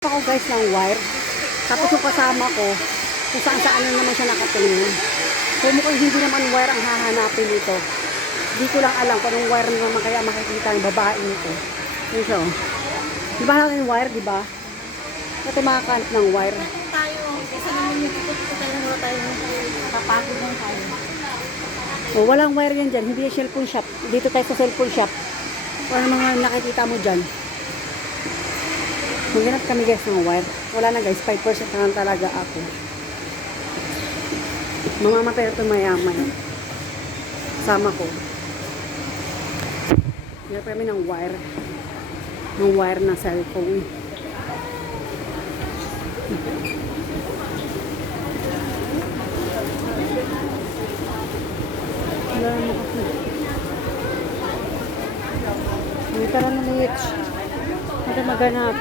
Ako guys ng wire. Tapos yung kasama ko, kung saan saan na naman siya nakatingin. So mukhang hindi naman wire ang hahanapin nito. Hindi ko lang alam kung anong wire naman kaya makikita ng babae nito. Yun siya oh. Di ba natin wire, di ba? Ito mga kant ng wire. Tayo, kasi naman yung ikot-ikot lang tayo. Kapagod lang tayo. Oh, walang wire yan dyan. Hindi yung cellphone shop. Dito tayo sa cellphone shop. Ano mga nakikita mo dyan? Maghanap kami guys ng wire. Wala na guys, 5% na lang talaga ako. Mamamatay na ito mayaman. Sama ko. Maghanap kami ng wire. Ng wire ng cellphone. Wala na kasi. May tara na Mitch. Hindi maghanap.